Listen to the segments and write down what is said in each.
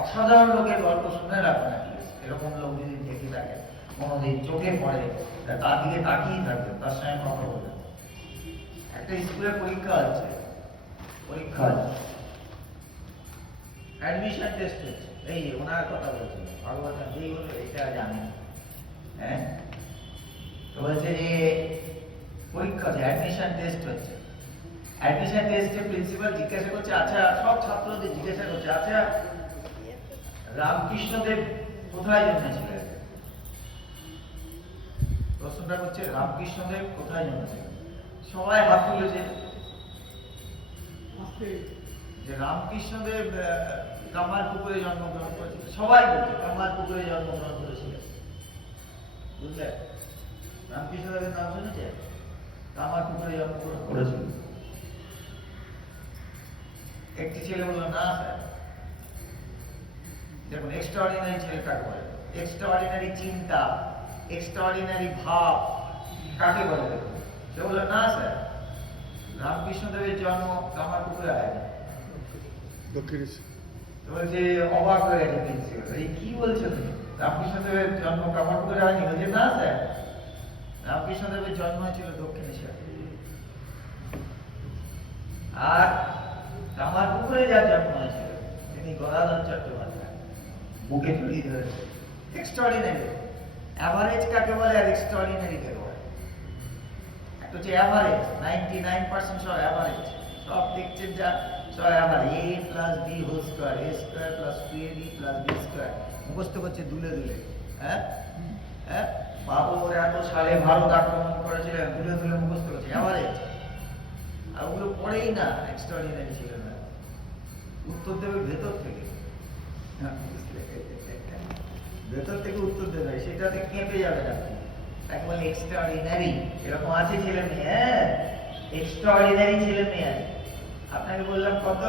অসাধারণ লোকের গল্প শুনে রাখবেন, এরকম লোক যদি দেখে থাকে কোনোদিন চোখে পড়ে তার দিকে তাকিয়ে থাকবে, তার সঙ্গে কথা বলবেন। একটা স্কুলের পরীক্ষা হচ্ছে, অ্যাডমিশন টেস্ট হচ্ছে, এই ওনার কথা বলছিল ভগবান যেই বলবে এটা জানেন। হ্যাঁ, তো বলছে যে পরীক্ষা হচ্ছে, অ্যাডমিশন টেস্ট হচ্ছে। অ্যাডমিশন টেস্টে প্রিন্সিপাল জিজ্ঞাসা করছে, আচ্ছা সব ছাত্রদের জিজ্ঞাসা করছে, আচ্ছা রামকৃষ্ণদেব কোথায় জন্মেছিলেন? প্রশ্নটা করছে রামকৃষ্ণদেব কোথায় জন্মেছিলেন? সবাই হাত তুলেছে যে রামকৃষ্ণদেব কামারপুকুরে জন্মগ্রহণ করেছিলেন। সবাই বলছে কামারপুকুরে জন্মগ্রহণ করেছিলেন। বুঝলেন? রামকৃষ্ণদেবের নাম শুনেছে? কামারপুকুরে জন্মগ্রহণ করেছিলেন। একটি ছেলে বলল না স্যার। দেখুন এক্সট্রাঅর্ডিনারি ছেলে কাকে বলে? এক্সট্রাঅর্ডিনারি চিন্তা, এক্সট্রাঅর্ডিনারি ভাব কাকে বলে? দেখুন সে বলল না স্যার, রামকৃষ্ণদেবের জন্ম কামারপুকুরে হয়নি। বলছে অবাক হয়ে গেছে প্রিন্সিপাল, এই কি বলছো তুমি? রামকৃষ্ণদেবের জন্ম কামারপুকুরে হয়নি? বলছে না স্যার, রামকৃষ্ণদেবের জন্ম হয়েছিল দক্ষিণেশ্বর। আর কামারপুকুরে যার জন্ম হয়েছিল তিনি গদাধর চট্টোপাধ্যায়। বুকে জড়িয়ে ধরেছে। এক্সট্রাঅর্ডিনারি। অ্যাভারেজ কাকে বলে আর এক্সট্রাঅর্ডিনারি কাকে বলে? একটা হচ্ছে অ্যাভারেজ, 99% সব অ্যাভারেজ, সব দেখছেন যা সব average. a plus B whole square, a square plus 2ab plus B square মুখস্থ করছে দুলে দুলে। হ্যাঁ হ্যাঁ, বাবর এত সালে ভারত আক্রমণ করেছিলেন, দুলে দুলে মুখস্থ করছে, অ্যাভারেজ। আর ওগুলো পড়েই না, এক্সট্রাঅর্ডিনারি ছিল না। উত্তর দেবে ভেতর থেকে, ভেতর থেকে উত্তর দেবে, সেটাতে কেঁপে যাবে না। তাকে বলে এক্সট্রাঅর্ডিনারি। এরকম আছে ছেলে মেয়ে, হ্যাঁ এক্সট্রাঅর্ডিনারি ছেলে মেয়ে আছে। আপনাকে বললাম কত?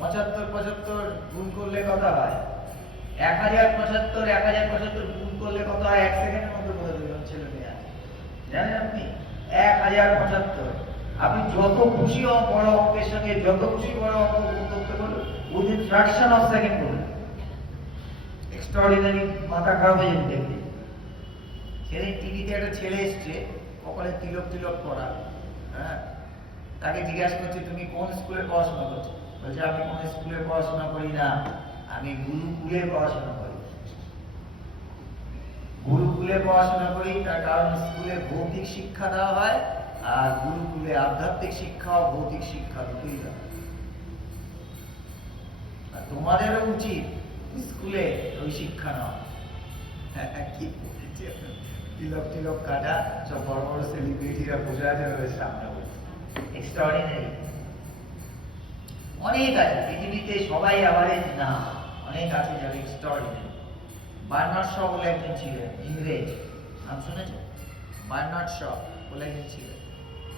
75 গুণ করলে কত হয়? 1075 গুণ করলে কত হয়? 1 সেকেন্ডের মধ্যে বলে দিলাম ছেলে মেয়ে আছে। জানেন আপনি 1075। আপনি যত খুশি বড় অঙ্কের সঙ্গে যত খুশি বড় অঙ্ক গুণ করতে বলুন, উইদিন ফ্র্যাকশন অফ সেকেন্ড বলুন। এক্সট্রাঅর্ডিনারি মাথা খারাপ হয়ে যাবে দেখতে। সেদিন টিভিতে একটা ছেলে এসছে, কপালে তিলক তিলক করা। হ্যাঁ, তাকে জিজ্ঞাসা করছে তুমি কোন স্কুলে পড়াশোনা করছো? বলছে আমি কোন স্কুলে পড়াশোনা করি না, আমি গুরুকুলে পড়াশোনা করি। গুরুকুলে পড়াশোনা করি তার কারণ স্কুলে ভৌতিক শিক্ষা দেওয়া হয়, আর গুরুকুলে আধ্যাত্মিক শিক্ষা ও ভৌতিক শিক্ষা দুটোই দেওয়া। আর তোমাদেরও উচিত স্কুলে ওই শিক্ষা নেওয়া। কি তিলক তিলক কাটা সব বড় বড় সেলিব্রিটিরা বসে আছে ওদের সামনে বলছে। এক্সট্রাঅর্ডিনারি। অনেক আছে পৃথিবীতে, সবাই অ্যাভারেজ না, অনেক আছে যারা এক্সট্রাঅর্ডিনারি। বার্নার্ড শ বলে একজন ছিলেন, ইংরেজ, নাম শুনেছেন? বার্নার্ড শ বলে একজন ছিলেন,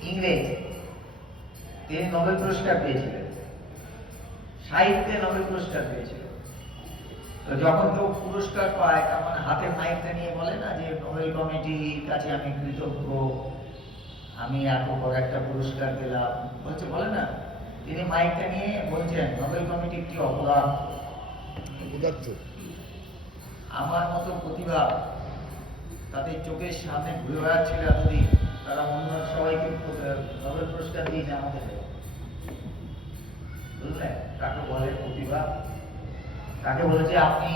ইংরেজ। তিনি নোবেল পুরস্কার পেয়েছিলেন, সাহিত্যে নোবেল পুরস্কার পেয়েছিলেন। তো যখন কেউ পুরস্কার পায় তখন হাতে মাইকটা নিয়ে বলে না যে নোবেল কমিটির কাছে আমি কৃতজ্ঞ, আমি এত বড় একটা পুরস্কার পেলাম, বলছে বলে না। তিনি মাইকটা নিয়ে বলছেন নোবেল কমিটি একটি অপরাধ। আমার মতো প্রতিভা তাদের চোখের সামনে ঘুরে বেড়াচ্ছিল এতদিন, তারা অন্য সবাইকে নোবেল পুরস্কার দিয়েছে, আমাদের বুঝলেন? তাকে বলে প্রতিভা। তাকে বলেছে আপনি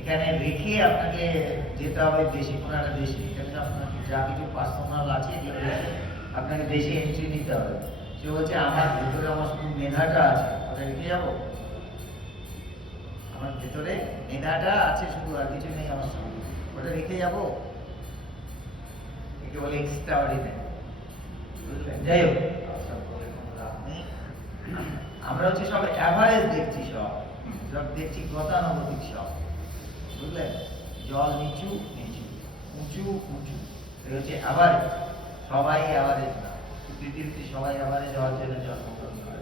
এখানে রেখে আপনাকে যেতে হবে দেশে, কোনো একটা দেশে, এখানে আপনার যা কিছু পার্সোনাল আছে আপনাকে দেশে এন্ট্রি নিতে হবে। সে বলছে আমার ভেতরে আমার শুধু মেধাটা আছে, ওটা রেখে যাবো? আমার ভেতরে মেধাটা আছে শুধু, আর কিছু নেই আমার সঙ্গে, ওটা রেখে যাবো? একে বলে এক্সট্রাঅর্ডিনারি। বুঝলেন? যাই হোক, আমরা হচ্ছে সব অ্যাভারেজ দেখছি, সব দেখছি গতানুগতিক সব। বুঝলেন? জল নিচু নিচু, উঁচু উঁচু, এই হচ্ছে অ্যাভারেজ। সবাই অ্যাভারেজ না, পৃথিবীতে সবাই অ্যাভারেজ হওয়ার জন্য জন্মগ্রহণ করে।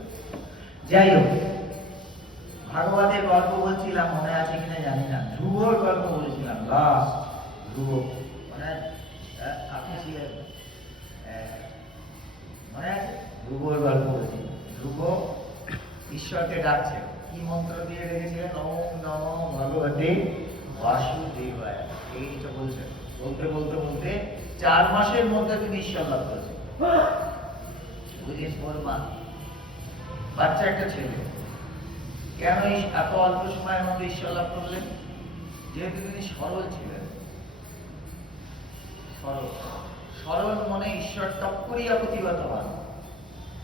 যাই হোক, ভাগবতের গল্প বলছিলাম, মনে আছে কিনা জানি না। ধ্রুবর গল্প বলেছিলাম, লাস্ট ধ্রুব, মনে আপনি ছিলেন, মনে আছে? ধ্রুবর গল্প বলছি। ধ্রুব ঈশ্বরকে ডাকছে, কি মন্ত্র দিয়ে রেখেছিলেন? ওম নমো ভগবতে বাসুদেবায়। এইটা বলছেন, বলতে বলতে বলতে 4 মাসের মধ্যে তিনি ঈশ্বর লাভ করেছেন। বুঝিস ওর মা, বাচ্চা একটা ছেলে, কেন এত অল্প সময়ের মধ্যে ঈশ্বর লাভ করলেন? যেহেতু তিনি সরল ছিলেন। সরল, সরল মনে ঈশ্বর টপ করিয়া প্রতিগত হন।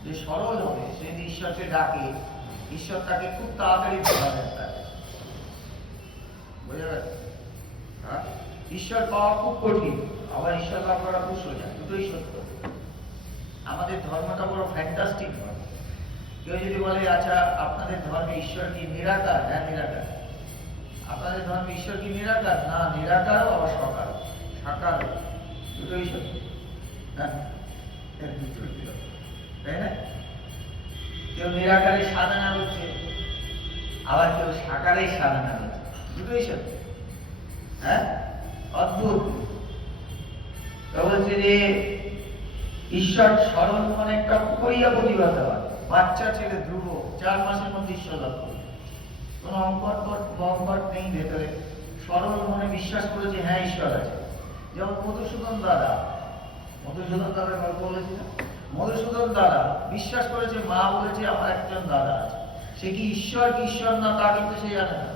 যে সরল হবে সে যদি ঈশ্বরকে ডাকে, ঈশ্বর তাকে খুব তাড়াতাড়ি ধরা দেন তাকে। বুঝতে পারছেন? ঈশ্বর পাওয়া খুব কঠিন, আবার ঈশ্বর লাভ করা খুব সোজা, দুটোই সত্য। আমাদের ধর্মটা বড় ফ্যান্টাস্টিক ধর্ম। কেউ যদি বলে আচ্ছা আপনাদের ধর্মে ঈশ্বর কি নিরাকার? হ্যাঁ নিরাকার। আপনাদের ধর্মে ঈশ্বর কি নিরাকার? না, নিরাকারও আবার সাকার, সাকার, দুটোই সত্য। হ্যাঁ, তাই না? কেউ নিরাকারে সাধনা করছে, আবার কেউ সাকারে সাধনা করছে, দুটোই সত্য। হ্যাঁ, অদ্ভুত। তো বলছে যে ঈশ্বর সরল মনে টপ করিয়া প্রতিভাত হয়। বাচ্চা ছেলে ধ্রুব 4 মাসের মধ্যে ঈশ্বর লাভ করে, কোন অঙ্কট নেই ভেতরে, সরল মনে বিশ্বাস করেছে হ্যাঁ ঈশ্বর আছে। যেমন মধুসূদন দাদা গল্প বলেছিল। মধুসূদন দাদা বিশ্বাস করেছে, মা বলেছে আমার একজন দাদা আছে। সে কি ঈশ্বর কি ঈশ্বর না তা কিন্তু সে জানে না।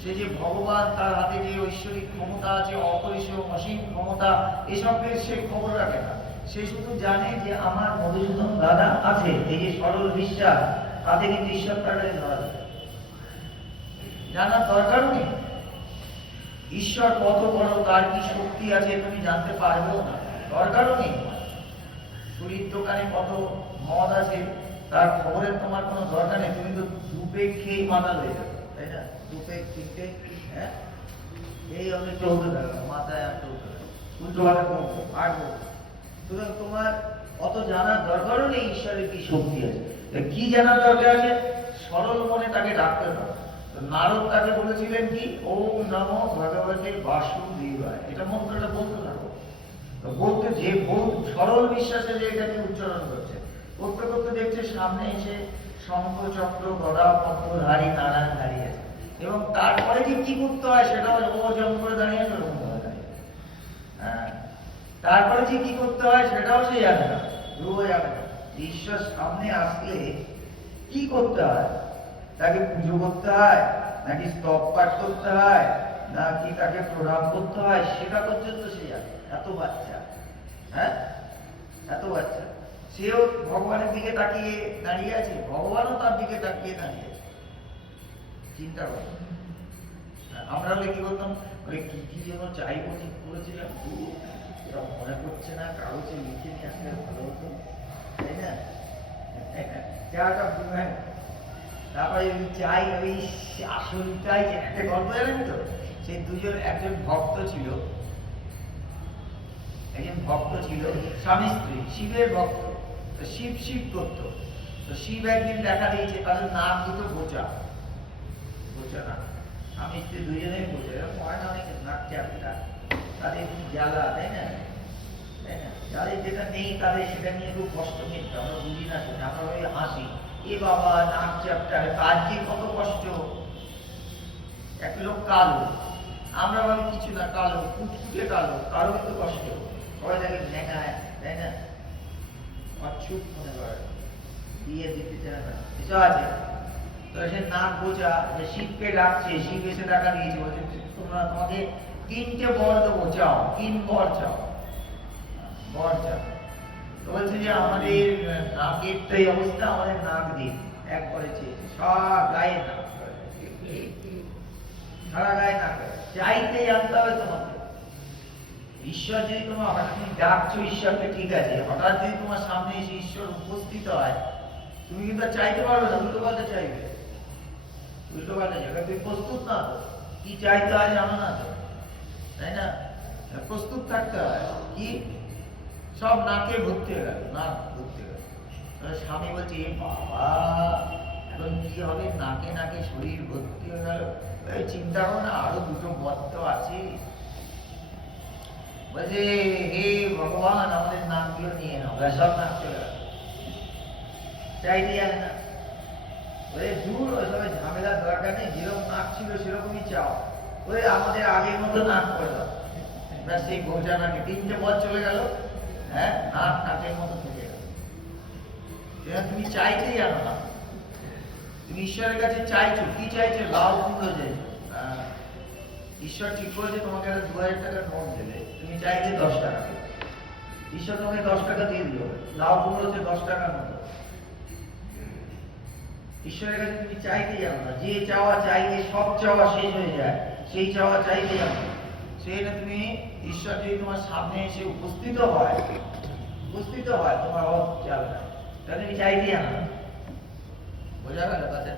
সে যে ভগবান, তার হাতে যে ঐশ্বরিক ক্ষমতা আছে, অপরিসীম অসীম ক্ষমতা, এসবের সে খবর রাখে না। সে শুধু জানে যে আমার মধুসূদন দাদা আছে, এই যে সরল বিশ্বাস, তাতে কিন্তু ঈশ্বর তাকে ধরা যায়। জানার দরকারও নেই ঈশ্বর কত বড়, তার কি শক্তি আছে তুমি জানতে পারবেও না, দরকারও নেই। চুরির দোকানে কত মদ আছে তার খবরের তোমার কোনো দরকার নেই, তুমি তো 2 পেগ খেয়েই মাতাল হয়ে যাবে, তাই না? 2 পেগ 3 পেগ, হ্যাঁ, এই আমি 14 টাকা মাথায়, আর 14 টাকা উল্টো ভাবে কমবো, আটবো। সুতরাং তোমার অত জানার দরকারও নেই ঈশ্বরের কি শক্তি আছে। কি জানার দরকার আছে? সরল মনে তাকে ডাকতে হবে। নারদ তাকে বলেছিলেন কি? ওম নমো ভগবতে বাসুদেবায়। এটা মন্ত্রটা বলতে থাকো, বলতে যে সরল বিশ্বাসে যে এটাকে উচ্চারণ করছে, করতে করতে দেখছে সামনে এসে শঙ্খ চক্র গদা পদ্মধারী নারায়ণ দাঁড়িয়ে আছে। এবং তারপরে যে কি করতে হয় সেটাও ও যেমন করে দাঁড়িয়ে আছে ওরকম করে দাঁড়িয়ে। হ্যাঁ, তারপরে যে কি করতে হয় সেটাও সে জানে না, ধ্রুব জানে না। ঈশ্বর সামনে আসলে কি করতে হয়? তাকে পুজো করতে হয়, নাকি স্তব পাঠ করতে হয়, নাকি তাকে প্রণাম করতে হয়, সেটা পর্যন্ত সে জানে। এত বাচ্চা, হ্যাঁ, এত বাচ্চা, সেও ভগবানের দিকে তাকিয়ে দাঁড়িয়ে আছে, ভগবানও তার দিকে তাকিয়ে দাঁড়িয়ে আছে। চিন্তা করো, আমরা হলে কি করতাম? কি কি যেন চাইবো ঠিক করেছিলাম, এটা মনে পড়ছে না, কাগজে লিখে নিয়ে আসলে ভালো হতো, তাই না? চাটা তারপরে চাই ওই আসলটাই। একটা গল্প জানেন তো, সেই দুজন, একজন ভক্ত ছিল, স্বামী স্ত্রী, শিবের ভক্ত। তো শিব শিব করতো। তো শিব একদিন দেখা দিয়েছে তাদের নাক দুটো বোচা, বোচা না, স্বামী স্ত্রী দুজনেই বোঝে, এরকম হয় না অনেকে নাক চাপটা, তাদের কি জ্বালা, তাই না? তাই না? যাদের যেটা নেই তাদের সেটা নিয়ে খুব কষ্ট কিন্তু আমরা বুঝি না, সেটা আমরা ওই হাসি, এ বাবা নাক চাপটা, তার যে কত কষ্ট। এক লোক কালো, আমরা ভাবি কিছু না, কালো কুটকুটে কালো, কারো কিন্তু কষ্ট, সবাই তাকে ন্যাঙায়, তাই না? অচ্ছুক মনে করে, বিয়ে দিতে চায় না, এসব আছে। তো সে নাক বোঝা, যে শিবকে ডাকছে, শিব এসে ডাকা দিয়েছে, বলছে তোমরা, তোমাকে 3টে বর দেবো, চাও 3 বর চাও, বর চাও। তো বলছে যে আমাদের নাকের তো এই অবস্থা, আমাদের নাক দিন। একবারে চেয়েছে, সব গায়ে নাক, সারা গায়ে নাক, চাইতে জানতে হবে তোমাকে। ঈশ্বর যদি তোমার, হঠাৎ তুমি ডাকছো ঈশ্বরকে, ঠিক আছে, হঠাৎ যদি তোমার সামনে এসে ঈশ্বর উপস্থিত হয়, তুমি কিন্তু চাইতে পারবে না, উল্টো পাল্টা চাইবে, উল্টো পাল্টা চাইবে। তুমি প্রস্তুত না তো, কি চাইতে হয় জানো না তো, তাই না? প্রস্তুত থাকতে হয়। কি সব নাকে ভর্তি হয়ে গেল, নাক ভর্তি হয়ে গেল। স্বামী বলছে এ বাবা, এখন কি হবে? নাকে নাকে শরীর ভর্তি হয়ে গেল। চিন্তা করো না, আরো 2টো বদ্ধ আছে। বলছে হে ভগবান, আমাদের নাকগুলো নিয়ে নাও, সব নাক চলে গেল, চাইতে জানে না। ওই দূর ওইসব ঝামেলার দরকার নেই, যেরকম নাক ছিল সেরকমই চাও, ওই আমাদের আগের মতো নাক করে দাও, সেই গোজা নাকে 3টে বছর চলে গেল, হ্যাঁ, নাক নাকের মতো থেকে গেল। তুমি চাইতেই জানো না, তুমি ঈশ্বরের কাছে চাইছো, কি চাইছো? লাউ কুমড়ো চাইছো। ঈশ্বর ঠিক করেছে তোমাকে একটা 2000 টাকার নোট দেবে, তুমি চাইলে 10 টাকা দেবে, ঈশ্বর তোমাকে 10 টাকা দিয়ে দিল, লাউ কুমড়ো হচ্ছে 10 টাকার মতো। ঈশ্বরের কাছে তুমি চাইতে জানো না, যে চাওয়া চাইলে সব চাওয়া শেষ হয়ে যায়, সেই চাওয়া চাইতে জানো না। সেটা তুমি ঈশ্বর যদি তোমার সামনে এসে উপস্থিত হয় তোমার অর্থ চাবে না, তাহলে তুমি চাইতে জানো না। বোঝা গেল কথা?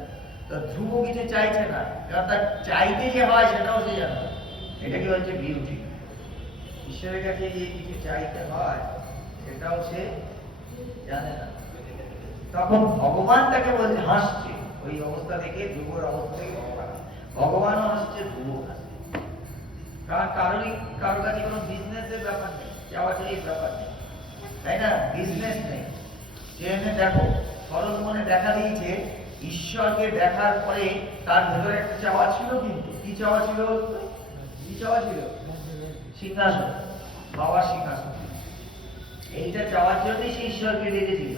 তো ধ্রুব কিছু চাইছে না, কারণ তার চাইতে যে হয় সেটাও সে জানে না। এটা কি হচ্ছে বিউটি। ঈশ্বরের কাছে যে কিছু চাইতে হয় সেটাও সে জানে না। তখন ভগবান তাকে বলছে, হাসছে, ওই অবস্থা থেকে, ধ্রুবর অবস্থা থেকে ভগবানও হাসছে, ধ্রুব হাসছে। কারণ কারোর কাছে কোনো বিজনেসের ব্যাপার নেই, চাওয়া চাইয়ের ব্যাপার নেই, তাই না? বিজনেস নেই। ট্রেনে দেখো, সরল মনে দেখা দিয়েছে, ঈশ্বরকে দেখার পরে তার ভেতরে একটা চাওয়া ছিল, কিন্তু কি চাওয়া ছিল? কি চাওয়া ছিল? সিংহাসন, বাবার সিংহাসন। এইটা চাওয়ার জন্যই সে ঈশ্বরকে দেখেছিল,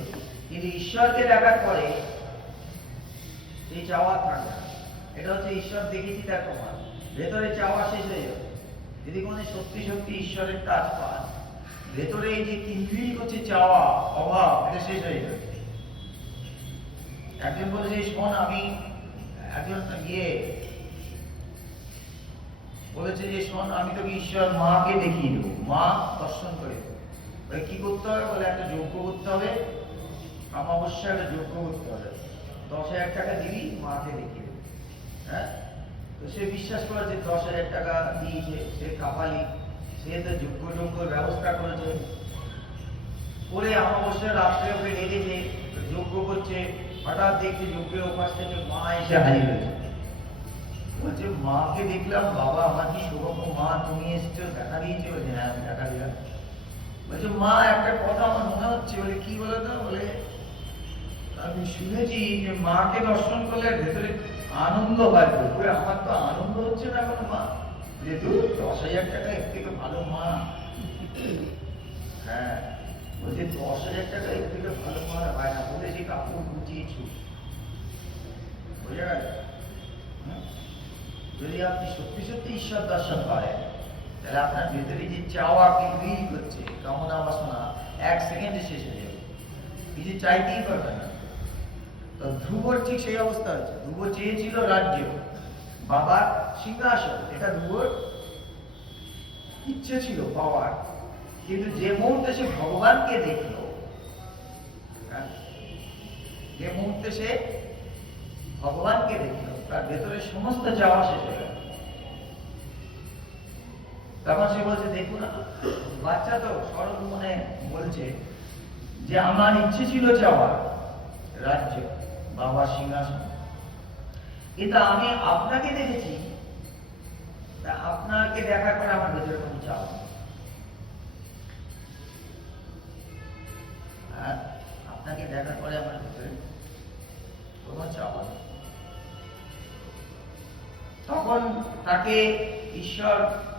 কিন্তু ঈশ্বরকে দেখার পরে এই চাওয়া থাকে না। এটা হচ্ছে ঈশ্বর দেখেছি তার প্রমাণ। ভেতরে চাওয়া শেষ হয়ে যাবে। যদি কোনো সত্যি সত্যি ঈশ্বরের কাজ পান, ভেতরে এই যে কিঞ্চিত করছে চাওয়া, অভাব, এটা শেষ হয়ে যাবে। একজন বলেছে, শোন, আমি একজন বলেছে যে, শোন, আমি তোকে ঈশ্বর মাকে দেখিয়ে দেবো, মা দর্শন করে দেবো। কি করতে হবে? বলে একটা যজ্ঞ করতে হবে, অমাবস্যা একটা যজ্ঞ করতে হবে, 10,000 টাকা দিবি, মাকে দেখিয়ে দেবো। হ্যাঁ, তো সে বিশ্বাস করেছে, 10,000 টাকা দিয়েছে, সে কাপালি, সে তো যজ্ঞ ব্যবস্থা করেছে, করে অমাবস্যার রাত্রে ওকে রেখেছে, যজ্ঞ করছে। হঠাৎ দেখছে যজ্ঞের ওপাশ থেকে মা এসে হাজির হয়েছে। বলছে, মাকে দেখলাম, বাবা আমার কি সৌভাগ্য, মা তুমি এসছো, দেখা দিয়েছে? বলছে, হ্যাঁ আমি দেখা দিলাম। বলছে, মা একটা কথা আমার মনে হচ্ছে। বলে, কি বলে? তো বলে, আমি শুনেছি যে মাকে দর্শন করলে ভেতরে আনন্দ হয়। বলে, আমার তো আনন্দ হচ্ছে না এখন। মা যে 10,000 টাকা এর থেকে ভালো মা। হ্যাঁ, বলছে 10,000 টাকা এর থেকে ভালো মা হয় না। বলে সে কাপড় গুছিয়ে ছুট। বোঝা গেল? যদি আপনি সত্যি সত্যি ঈশ্বর দর্শন করেন, তাহলে আপনার ভেতরে যে চাওয়া কি করছে, কামনা বাসনা 1 সেকেন্ডে শেষ হয়ে যাবে, কিছু চাইতেই পারবে না। তো ধ্রুবর ঠিক সেই অবস্থা হয়েছে। ধ্রুব চেয়েছিল রাজ্য, বাবার সিংহাসন, এটা ধ্রুবর ইচ্ছে ছিল পাওয়ার। কিন্তু যে মুহূর্তে সে ভগবানকে দেখল, যে মুহূর্তে সে ভগবানকে দেখল, তার ভেতরে সমস্ত চাওয়া শেষ হয়ে গেল। তখন সে বলছে, দেখুন, বাচ্চা তো সরল মনে বলছে যে আমার ইচ্ছে ছিল চাওয়ার রাজ্য, বাবার সিংহাসন, কিন্তু আমি আপনাকে দেখেছি, আপনাকে দেখার পরে আমার ভেতরে কোনো চাওয়া নেই। আর আপনাকে দেখার পরে আমার ভেতরে কোনো চাওয়া নেই। তখন তাকে ঈশ্বর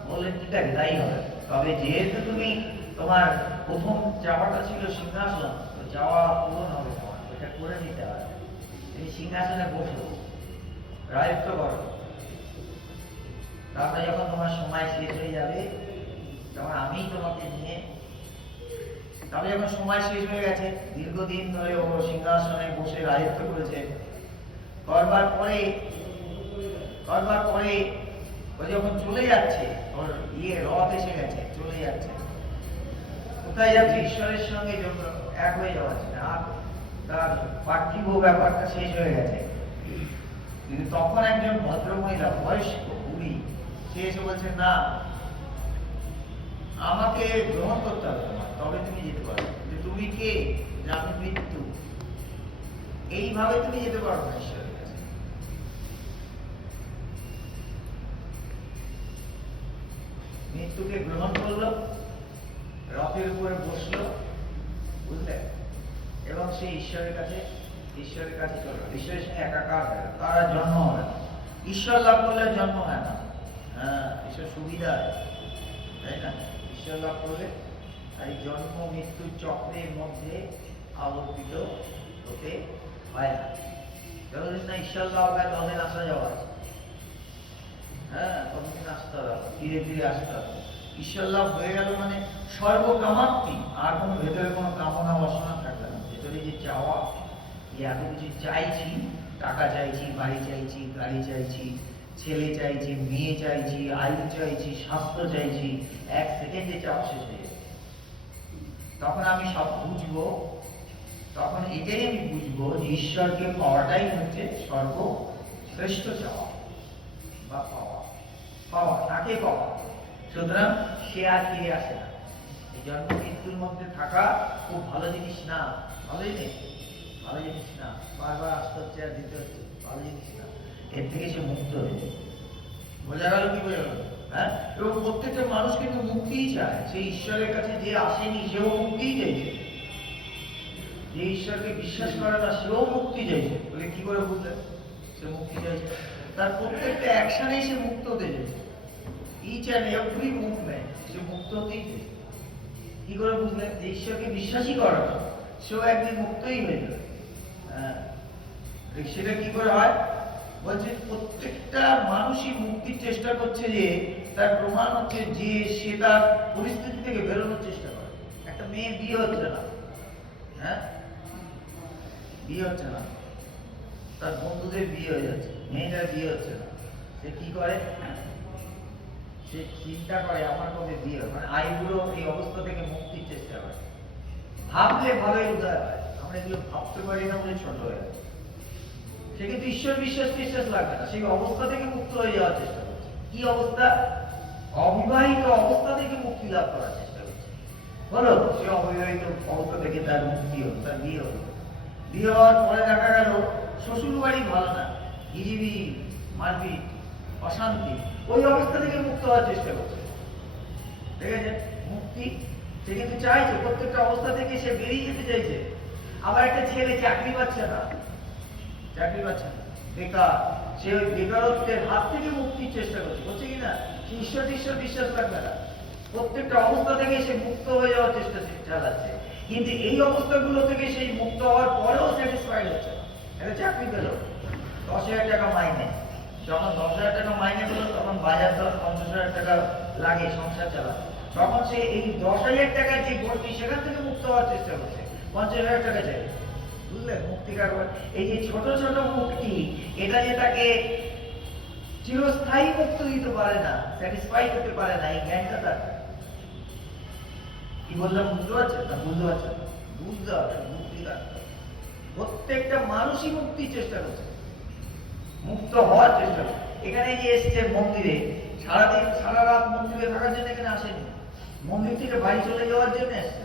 বললেন, ঠিক আছে, তাই হবে। তবে যেহেতু তুমি, তোমার প্রথম চাওয়াটা ছিল সিংহাসন, তো চাওয়া পূরণ হবে, তোমার ওইটা করে নিতে হবে। তুমি সিংহাসনে বসো, রাজত্ব করো। তারপরে যখন তোমার সময় শেষ হয়ে যাবে, তখন আমি তোমাকে নিয়ে, তবে যখন সময় শেষ হয়ে গেছে, দীর্ঘদিন ধরে ও সিংহাসনে বসে রাজত্ব করেছে, করবার পরে ও যখন চলে যাচ্ছে, ওর রথ এসে গেছে, চলে যাচ্ছে, কোথায় যাচ্ছে? ঈশ্বরের সঙ্গে এক হয়ে যাওয়া, আর তার পার্থিব ব্যাপারটা শেষ হয়ে গেছে। কিন্তু তখন একজন ভদ্রমহিলা, বয়স্ক বুড়ি, সে এসে বলছে, না, আমাকে গ্রহণ করতে হবে তোমার, তবে তুমি যেতে পারো। তুমি কে? যে আমি মৃত্যু। এইভাবে তুমি যেতে পারো না ঈশ্বরের কাছে। মৃত্যুকে গ্রহণ করলো, রথের উপরে বসলো, বুঝলে, এবং সে ঈশ্বরের কাছে ঈশ্বরের কাছে চলে যাও, ঈশ্বরের সঙ্গে একাকার হয়ে যাও, তারা জন্ম হবে না। ঈশ্বর লাভ করলে জন্ম হয় না। হ্যাঁ, ঈশ্বর সুবিধা আছে, তাই না? ঈশ্বর লাভ করলে এই জন্ম মৃত্যুর চক্রের মধ্যে আবর্তিত হতে হয় না। যতদিন না ঈশ্বর লাভ হয় ততদিন আসা যাওয়া আছে। হ্যাঁ, ততদিন আসতে হবে, ধীরে ধীরে আসতে হবে। ঈশ্বর লাভ হয়ে গেল মানে সর্বকামাপ্তি, আর কোনো ভেতরে কোনো কামনা বাসনা থাকবে না। ভেতরে যে চাওয়া, যে এত কিছু চাইছি, টাকা চাইছি, বাড়ি চাইছি, গাড়ি চাইছি, ছেলে চাইছি, মেয়ে চাইছি, আয়ু চাইছি, স্বাস্থ্য চাইছি, এক সেকেন্ডে চাওয়া শেষ হয়ে যাবে। তখন আমি সব বুঝবো, তখন এটাই আমি বুঝবো যে ঈশ্বরকে পাওয়াটাই হচ্ছে সর্বশ্রেষ্ঠ চাওয়া বা পাওয়া। পাওয়া তাকে পাওয়া, সুতরাং সে আর ফিরে আসে না। এই জন্ম মৃত্যুর মধ্যে থাকা খুব ভালো জিনিস না, ভালো জিনিস, ভালো জিনিস না। বারবার আসতে হচ্ছে আর দিতে হচ্ছে, ভালো জিনিস না। এর থেকে সে মুক্ত হয়েছে। বোঝা গেল কি বোঝা গেল? হ্যাঁ, এবং প্রত্যেকটা মানুষ কিন্তু মুক্তিই চায়। সেই ঈশ্বরের কাছে যে আসেনি সেও মুক্তিই চাইছে, যে ঈশ্বরকে বিশ্বাস করে না সেও মুক্তি চাইছে। বলে কি করে বুঝলেন সে মুক্তি চাইছে? তার প্রত্যেকটা অ্যাকশনেই সে মুক্ত হতে চাইছে। ইচ অ্যান্ড এভরি মুভমেন্ট সে মুক্ত হতেই চাইছে। কি করে বুঝলেন? যে ঈশ্বরকে বিশ্বাসই করে না সেও একদিন মুক্তই হয়ে যাবে। হ্যাঁ, সেটা কি করে হয়? বলছে প্রত্যেকটা মানুষই মুক্তির চেষ্টা করছে, যে তার প্রমাণ হচ্ছে যে সে তার পরিস্থিতি থেকে বেরোনোর চেষ্টা করে। একটা মেয়ে বিয়ে হচ্ছে না, হ্যাঁ, বিয়ে হচ্ছে না, তার বন্ধুদের বিয়ে হয়ে যাচ্ছে, মেয়েটার বিয়ে হচ্ছে না। সে কি করে? সে চিন্তা করে আমার কবে বিয়ে হবে, মানে আইগুলো এই অবস্থা থেকে মুক্তির চেষ্টা করে। ভাবলে ভালোই উদয় হয়, আমরা এগুলো ভাবতে পারি না বলে ছোট হয়ে যায়। সে কিন্তু ঈশ্বর বিশ্বাস লাগবে না, সেই অবস্থা থেকে মুক্ত হয়ে যাওয়ার চেষ্টা করছে। কি অবস্থা? অবিবাহিত অবস্থা থেকে মুক্তি লাভ করার চেষ্টা করছে। বলো, সে অবিবাহিত অবস্থা থেকে তার মুক্তি হলো, তার বিয়ে হলো। বিয়ে হওয়ার পরে দেখা গেল শ্বশুর বাড়ি ভালো না, ইজিবি, মারপিট, অশান্তি, ওই অবস্থা থেকে মুক্ত হওয়ার চেষ্টা করছে। ঠিক আছে, মুক্তি সে কিন্তু চাইছে, প্রত্যেকটা অবস্থা থেকে সে বেরিয়ে যেতে চাইছে। আবার একটা ছেলে চাকরি পাচ্ছে না, চাকরি পাচ্ছে না, বেকার, সে ওই বেকারত্বের হাত থেকে মুক্তির চেষ্টা করছে, করছে কিনা? সে ঈশ্বর বিশ্বাস রাখবে না, প্রত্যেকটা অবস্থা থেকে সে মুক্ত হয়ে যাওয়ার চেষ্টা চালাচ্ছে। কিন্তু এই অবস্থাগুলো থেকে সেই মুক্ত হওয়ার পরেও স্যাটিসফাইড হচ্ছে না। একটা চাকরি পেল, 10,000 টাকা মাইনে, যখন 10,000 টাকা মাইনে পেল তখন বাজার দর 50,000 টাকা লাগে সংসার চালাতে। তখন সে এই 10,000 টাকার যে গড়তি সেখান থেকে মুক্ত হওয়ার চেষ্টা করছে, 50,000 টাকা চাই। বুঝলেন মুক্তি কারবার? এই যে ছোট ছোট মুক্তি, এটা যে তাকে চিরস্থায়ী মুক্ত দিতে পারে না, স্যাটিসফাই করতে পারে না, এই জ্ঞানটা তার। কি বললাম বুঝতে পারছেন? না বুঝতে পারছেন? বুঝতে হবে, মুক্তি রাখতে হবে। প্রত্যেকটা মানুষই মুক্তির চেষ্টা করছে, মুক্ত হওয়ার চেষ্টা করছে। এখানে যে এসছে মন্দিরে, সারাদিন সারা রাত মন্দিরে থাকার জন্য এখানে আসেনি, মন্দির থেকে বাড়ি চলে যাওয়ার জন্য এসছে।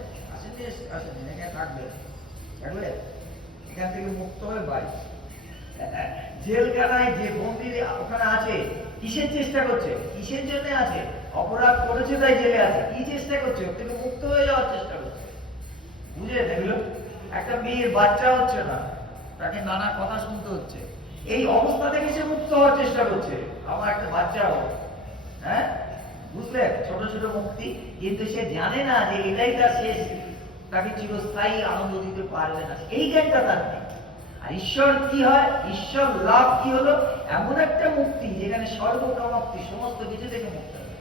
আসেনি, এখানে থাকবে, থাকবে, এখান থেকে মুক্ত হয়ে বাড়ি। জেলখানায় যে মন্দিরে ওখানে আছে, কিসের চেষ্টা করছে? কিসের জন্য আছে? অপরাধ করেছে তাই জেলে আছে। কি চেষ্টা করছে? ওর থেকে মুক্ত হয়ে যাওয়ার চেষ্টা করছে। বুঝে দেখলো? একটা মেয়ের বাচ্চা হচ্ছে না, তাকে নানা কথা শুনতে হচ্ছে, এই অবস্থা থেকে সে মুক্ত হওয়ার চেষ্টা করছে, আমার একটা বাচ্চা হোক। হ্যাঁ, বুঝলে? ছোট ছোট মুক্তি, কিন্তু সে জানে না যে এটাই তার শেষ, তাকে চিরস্থায়ী আনন্দ দিতে পারবে না, এই জ্ঞানটা তার নেই। আর ঈশ্বর কি হয়? ঈশ্বর লাভ কি হলো? এমন একটা মুক্তি যেখানে সর্বকামাপ্তি, সমস্ত কিছু থেকে মুক্ত হবে।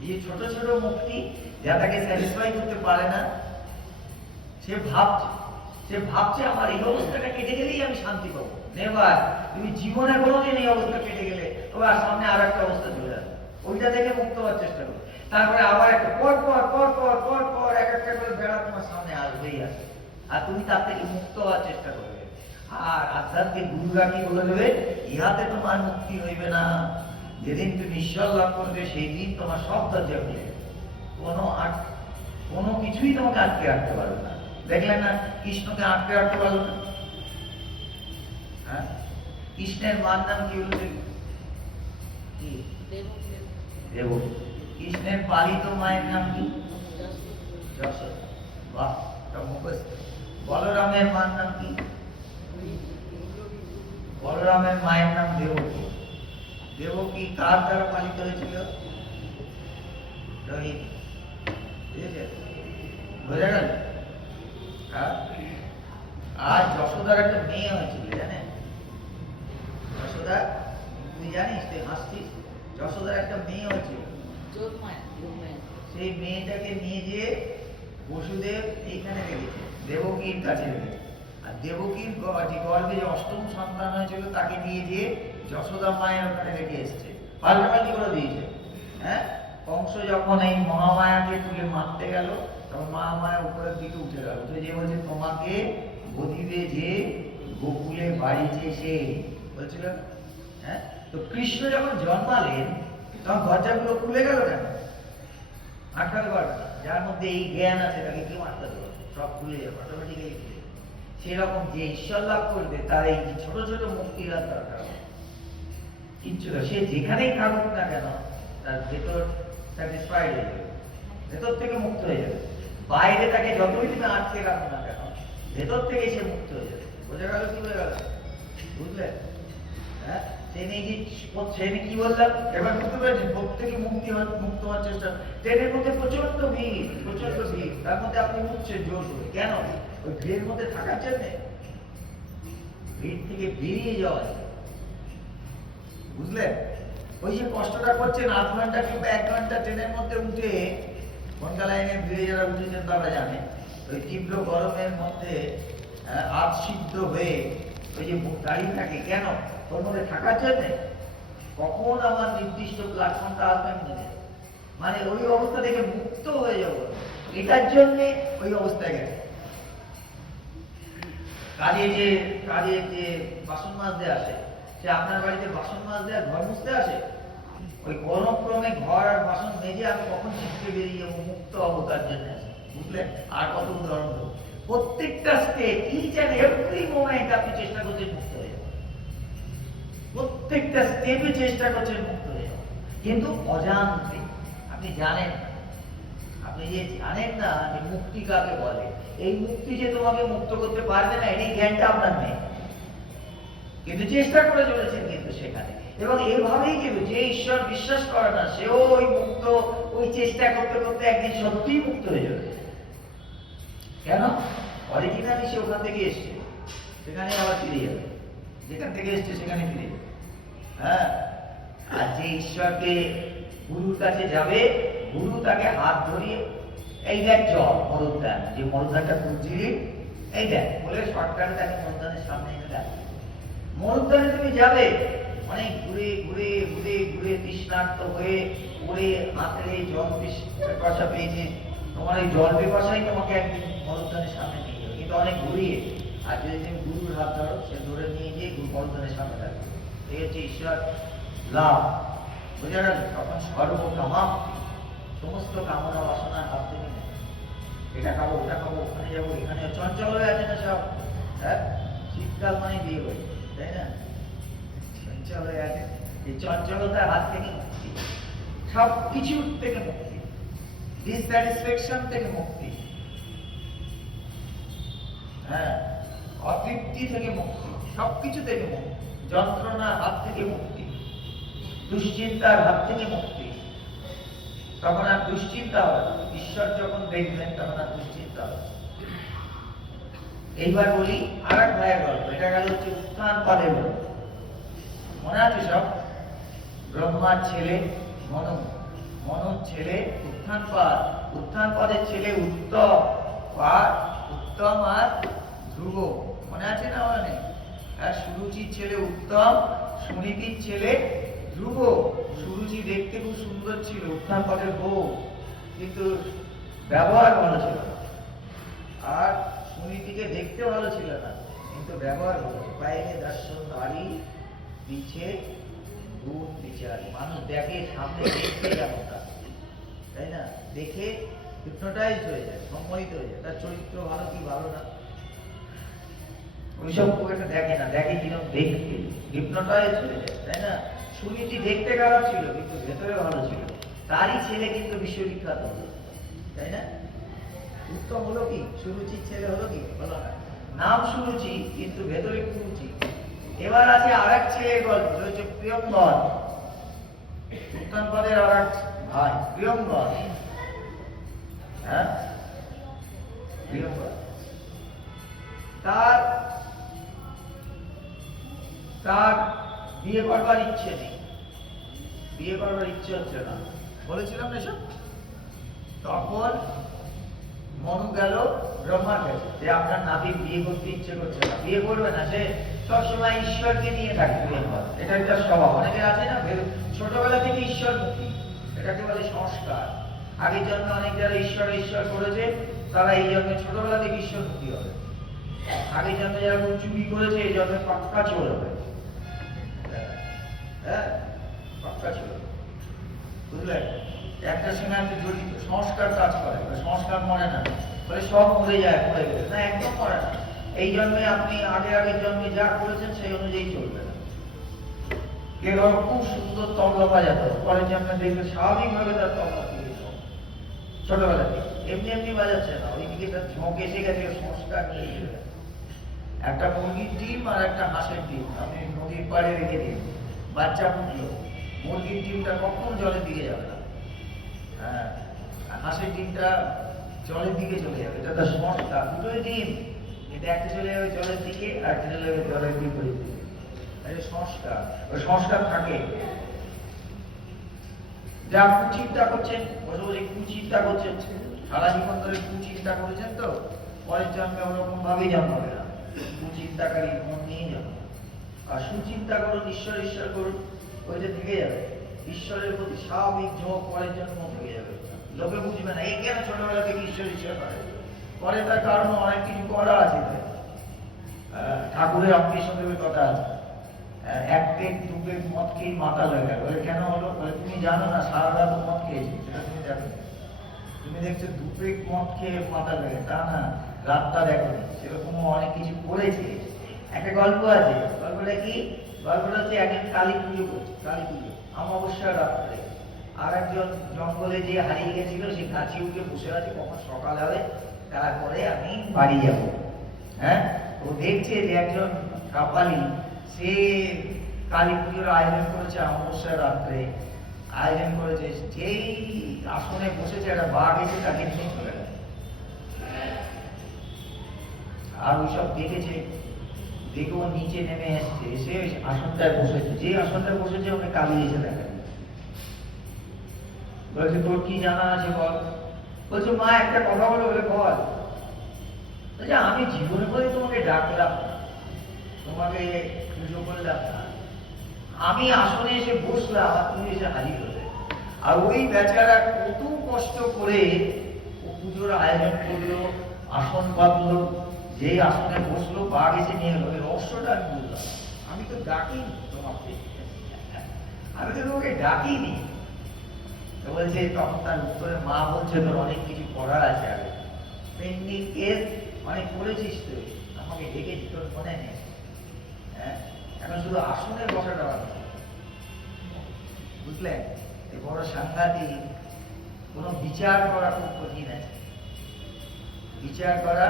এই যে ছোট ছোট মুক্তি যা তাকে স্যাটিসফাই করতে পারে না, সে ভাবছে আমার এই অবস্থাটা কেটে গেলেই আমি শান্তি পাবো। নেবার, তুমি জীবনে কোনোদিন এই অবস্থা কেটে গেলে তোমার সামনে আর একটা অবস্থা চলে যাবে, ওইটা থেকে মুক্ত হওয়ার চেষ্টা করো। তারপরে আবার একটা পর এক একটা করে বেড়া তোমার সামনে আসবেই আসে, আর তুমি তার থেকে মুক্ত হওয়ার চেষ্টা করবে। আর আধ্যাত্মিক গুরুরা কি বলে দেবে? ইহাতে তোমার মুক্তি হইবে না, যেদিন তুমি ঈশ্বর লাভ করবে সেই দিন তোমার সব দরজা খুলে যাবে, কোনো কিছুই তোমাকে আটকে রাখতে পারবে না। দেখলেন না, কৃষ্ণকে আটকে রাখতে পারলো না। হ্যাঁ, কৃষ্ণের মার নাম কি হলো? কি? দেবকী। কৃষ্ণের পালিত মায়ের নাম কি? যশোদা। বাহ, মুখস্থ। বলরামের মার নাম কি? বলরামের মায়ের নাম দেবকী। দেবকী কার দ্বারা পালিত হয়েছিল? রোহিণী। বুঝেছেন? বোঝা গেল? আর যশোদার একটা মেয়ে হয়েছিল, জানেন? যশোদা, তুই জানিস? তুই হাসছিস। যশোদার একটা মেয়ে হয়েছিল। সেই মেয়েটাকে নিয়ে গিয়ে বসুদেব এইখানে রেখেছে, দেবকীর কাছে রেখেছে। আর দেবকীর গর্ভে যে অষ্টম সন্তান হয়েছিল তাকে নিয়ে গিয়ে যশোদা মায়ের ওখানে রেখে এসছে, পাল্টাপাল্টি করে দিয়েছে। হ্যাঁ, কংস যখন এই মহামায়াকে তুলে মারতে গেল, তখন মহামায়া উপরের দিকে উঠে গেল, তো যে বলছে তোমাকে বধিবে যে গোকুলে বাড়িছে সে, বলছিল। হ্যাঁ, তো কৃষ্ণ যখন জন্মালেন তখন দরজাগুলো খুলে গেল কেন? আটকাতে পারবে না। যার মধ্যে এই জ্ঞান আছে তাকে কেউ আটকাতে পারবে? সব খুলে যাবে, অটোমেটিক্যালি খুলে যাবে। সেরকম যে ঈশ্বর লাভ করবে তার এই ছোট ছোট মুক্তি লাভ দরকার কিচ্ছু না। সে যেখানেই থাকুক না কেন তার ভেতর স্যাটিসফাইড হয়ে যাবে, ভেতর থেকে মুক্ত হয়ে যাবে। বাইরে তাকে যতই তুমি আটকে রাখো না কেন, ভেতর থেকে সে মুক্ত হয়ে যাবে। বোঝা গেল? কি বোঝা গেল? বুঝলে? হ্যাঁ, ট্রেনে কি বললাম এবার বুঝতে পেরেছেন? প্রত্যেকে মুক্ত হওয়ার চেষ্টা। ট্রেনের মধ্যে প্রচন্ড ভিড়, প্রচন্ড ভিড়, তার মধ্যে আপনি উঠছেন জোর করে। কেন? ওই ভিড়ের মধ্যে থাকার জন্য, ভিড় থেকে বেরিয়ে যাওয়া। বুঝলেন? ওই যে কষ্টটা করছেন ৮ ঘন্টা কিংবা ১ ঘন্টা ট্রেনের মধ্যে উঠে, ঘন্টা লাইনে ভিড়ে যারা উঠেছেন তারা জানে, ওই তীব্র গরমের মধ্যে আধ সিদ্ধ হয়ে ওই যে দাঁড়িয়ে থাকে। কেন? ওর মধ্যে থাকার জন্য। কখন আমার নির্দিষ্ট প্ল্যাটফর্মটা আসবে মনে, মানে ওই অবস্থা থেকে মুক্ত হয়ে যাব, এটার জন্যে ওই অবস্থায় গেছে। কাজে যে বাসন মাজতে আসে, সে আপনার বাড়িতে বাসন মাজতে আর ঘর মুছতে আসে, ওই গরমক্রমে ঘর আর বাসন মেজে আমি কখন ছিটকে বেরিয়ে যাবো, মুক্ত হবো, তার জন্য আসে। বুঝলেন? আর কত উদাহরণ দেবো। প্রত্যেকটা step, each and every moment আপনি চেষ্টা করছেন মুক্ত হয়ে যাবেন। প্রত্যেকটা স্টেপে চেষ্টা করছেন মুক্ত হয়ে যাবেন, কিন্তু অজান্তে। আপনি জানেন, আপনি যে জানেন না যে মুক্তি কাকে বলে, এই মুক্তি যে তোমাকে মুক্ত করতে পারবে না, এই জ্ঞানটা আপনার নেই, কিন্তু চেষ্টা করে চলেছেন কিন্তু সেখানে। এবং এইভাবেই কিন্তু যে ঈশ্বর বিশ্বাস করে না, সেও ওই মুক্ত, ওই চেষ্টা করতে করতে একদিন সত্যিই মুক্ত হয়ে যাবে। কেন? অরিজিনালি সে ওখান থেকে এসছে, সেখানে আবার ফিরে যাবে, যেখান থেকে এসছে সেখানে ফিরে যাবে। হ্যাঁ, আর যে ঈশ্বরকে গুরুর কাছে যাবে, গুরু তাকে হাত ধরিয়ে, এই দেখ জল মরুদ্যান, যে মরুদ্যানটা খুঁজছিলি, এই দেখ বলে শর্টকাটে তাকে মরুদ্যানের সামনে এনে দেখ। মরুদ্যানে তুমি যাবে, অনেক ঘুরে ঘুরে ঘুরে ঘুরে তৃষ্ণার্ত হয়ে পড়ে হাতে জল পিপাসা পেয়েছে, তোমার এই জল পিপাসাই তোমাকে একদিন মরুদ্যানের সামনে নিয়ে যাবে, কিন্তু অনেক ঘুরিয়ে। আর যদি তুমি গুরুর হাত ধরো, সে ধরে নিয়ে গিয়ে মরুদ্যানের সামনে রাখবে। এই হচ্ছে ঈশ্বর লাভ। বোঝা গেল? তখন সর্বকামা, সমস্ত কামনা বাসনার হাত থেকে নেই। এটা খাবো, ওটা খাবো, ওখানে যাবো, এখানে চঞ্চল হয়ে আছে না সব। হ্যাঁ, শীতকাল মানে বিয়ে হয়ে, তাই না? চঞ্চল হয়ে আছে, এই চঞ্চলতার হাত থেকে মুক্তি, সব কিছু থেকে মুক্তি, ডিসস্যাটিসফ্যাকশন থেকে মুক্তি, হ্যাঁ, অতৃপ্তি থেকে মুক্তি, সবকিছু থেকে মুক্তি, যন্ত্রণার হাত থেকে মুক্তি, দুশ্চিন্তার হাত থেকে মুক্তি। তখন আর দুশ্চিন্তা হবে না। ঈশ্বর যখন দেখবেন তখন আর দুশ্চিন্তা হবে। এইবার বলি আর এক ভাইয়ের গল্প। এটা গেল হচ্ছে উত্থান পদের গল্প। মনে আছে সব? ব্রহ্মার ছেলে মনু, মনুর ছেলে উত্থান পদ, উত্থান পদের ছেলে উত্তম, উত্তম আর ধ্রুব। মনে আছে না? মনে নেই? আর সুরুচির ছেলে উত্তম, সুনীতির ছেলে ধ্রুব। সুরুচি দেখতে খুব সুন্দর ছিল, উত্থান পদের বউ, কিন্তু ব্যবহার ভালো ছিল না। আর সুনীতিকে দেখতে ভালো ছিল না, কিন্তু ব্যবহার ভালো ছিল। বাইরে দর্শন দাড়ি, পিছে গুণ বিচার। মানুষ দেখে, সামনে দেখতে যেমনটা, তাই না? দেখে হিপনোটাইজ হয়ে যায়, সম্মোহিত হয়ে যায়। তার চরিত্র ভালো কি ভালো না, ওইসব খুব একটা দেখে না, দেখে কিরকম দেখতে, হিপনোটাইজ হয়ে যায়, তাই না? সুনীতি দেখতে খারাপ ছিল কিন্তু ভেতরে ভালো ছিল, তারই ছেলে কিন্তু বিশ্ববিখ্যাত হলো, তাই না? উত্তম হলো কি? সুরুচির ছেলে হলো কি? হলো না। নাম সুরুচি কিন্তু ভেতরে কুরুচি, এবার আছে আর এক ছেলের গল্প, সে হচ্ছে প্রিয়ঙ্গদ, উত্তানপদের আর এক ভাই প্রিয়ঙ্গদ। হ্যাঁ, প্রিয়ঙ্গদ তার তার বিয়ে করবার ইচ্ছে নেই, বিয়ে করবার ইচ্ছে হচ্ছে না, বলেছিলাম না সব। তখন মনু গেল ব্রহ্মার কাছে যে আপনার নাতি বিয়ে করতে ইচ্ছে করছে না, বিয়ে করবে না, সে সবসময় ঈশ্বরকে নিয়ে থাকে। এটা একটা স্বভাব অনেকের আছে না, ছোটবেলা থেকে ঈশ্বরমুখী, এটাকে বলে সংস্কার। আগের জন্মে অনেক যারা ঈশ্বর ঈশ্বর করেছে তারা এই জন্মে ছোটবেলা থেকে ঈশ্বরমুখী হবে। আগের জন্মে যারা খুব চুরি করেছে এই জন্মে পাক্কা চোর হবে। হ্যাঁ, পাক্কা চোর, বুঝলেন? একটা সঙ্গে একটা জড়িত সংস্কার কাজ করে, সংস্কার মরে না, বলে সব মরে যায়, মরে গেলে না, একদম মরে না। এই জন্মে আপনি আগের জন্মে যা করেছেন সেই অনুযায়ী চলবে না। কেউ খুব সুন্দর তবলা বাজাতো, পরের জন্মে দেখবে স্বাভাবিকভাবে তার তবলা ফিরে যাবে, ছোটবেলা থেকে এমনি এমনি বাজাচ্ছে না, ওইদিকে তার ঝোঁক এসে গেছে, সংস্কার নিয়ে যাবে। একটা মুরগির ডিম আর একটা হাঁসের ডিম আপনি নদীর পাড়ে রেখে দিন, বাচ্চা ফুটলো, মুরগির ডিমটা কখনো জলের দিকে যাবে না, হ্যাঁ, হাঁসের ডিমটা জলের দিকে চলে যাবে, এটা তার সংস্কার। দুটোই ডিম, কিন্তু একটা চলে যাবে জলের দিকে আর একটা চলে যাবে জলের বিপরীত দিকে, সংস্কার। ওই সংস্কার থাকে। যা কুচিন্তা করছেন, বসে বসে কুচিন্তা করছেন, সারা জীবন ধরে কুচিন্তা করেছেন, তো পরের জন্মে ওরকম ভাবেই জন্মাবে না, কুচিন্তাকারী মন নিয়ে যাবে। আর সুচিন্তা করুন, ঈশ্বর ঈশ্বর করুন, ওইটা থেকে যাবে। ঈশ্বরের প্রতি স্বাভাবিক ঝোঁক পরের জন্ম থেকে যাবে। লোকে বুঝবে না এই কেন ছোটবেলা থেকে ঈশ্বর ঈশ্বর করে, পরে তার কারণ অনেক কিছু করা আছে। ঠাকুরের অঙ্কেশ্বরের কথা আছে, এক পেট দু পেট মদ খেয়ে মাথা হয়ে গেল, বলে কেন হলো? বলে তুমি জানো না সারা রাত মদ খেয়েছি, সেটা তুমি দেখো, তুমি দেখছো দু পেট মদ খেয়ে মাথা হয়ে গেছে, তা না, রাতটা দেখো, সেরকম অনেক কিছু করেছে। একটা গল্প আছে, গল্পটা কি? গল্পটা হচ্ছে একজন কালী পুজো করছে, কালী পুজো অমাবস্যার রাত্রে, আর একজন জঙ্গলে যে হারিয়ে গেছিল সে গাছে উঠে বসে আছে, কখন সকাল হবে তারপরে আমি বাড়ি যাব। হ্যাঁ, ও দেখছে যে একজন কাপালি সে কালী পুজোর আয়োজন করেছে, অমাবস্যার রাত্রে আয়োজন করেছে, যেই আসনে বসেছে একটা বাঘ এসে তাকে নিয়ে চলে গেল। আর ওইসব দেখেছে, দেখে ও নিচে নেমে এসছে, এসে আসনটায় বসেছে, যে আসনটায় বসেছে ওকে কালী এসে দেখা। বলছে তোর কি জানা আছে বল? বলছে মা একটা কথা বলো। বলে বল। বলছে আমি জীবনে করে তোমাকে ডাকলাম, তোমাকে পুজো করলাম না, আমি আসনে এসে বসলাম আর তুমি এসে হাজির হলে। আর ওই বেচারা কত কষ্ট করে ও পুজোর আয়োজন করলো, আসন পাতলো, যেই আসনে বসলো বাঘ এসে নিয়ে গেল। রহস্যটা আমি বললাম, আমি তো ডাকিনি তোমাকে, আমি তো তোমাকে ডাকিনি। তো বলছে, তখন তার উত্তরে মা বলছে তোর অনেক কিছু করার আছে, আগে পেন্ডিং কেস অনেক করেছিস তুই, আমাকে ডেকেছি তোর মনে নেই। হ্যাঁ, এখন শুধু আসনের বসাটা বাকি, বুঝলেন? এ বড় সাংঘাতিক। কোন বিচার করা খুব কঠিন আছে, বিচার করা